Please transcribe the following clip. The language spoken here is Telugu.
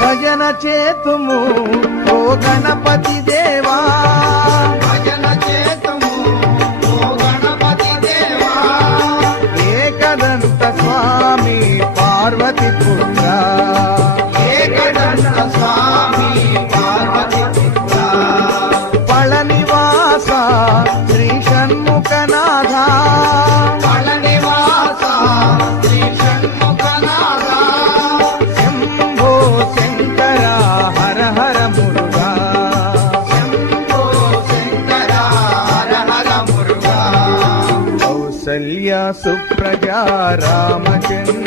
భజన చేతుము ఓ గణపతి దేవా, భజన చేతుము ఓ గణపతి దేవా, ఏకదంత స్వామి పార్వతి పుత్ర, ఏకదంత స్వామి పార్వతి పుత్ర, పళనివాస శ్రీ షణ్ముఖనాథ, పళనివాస శ్రీ షణ్ముఖనాథ, శంభో శంకర హర హర మురుగా, శంభో శంకర హర హర మురుగా, కౌసల్య సుప్రజా రామచంద్ర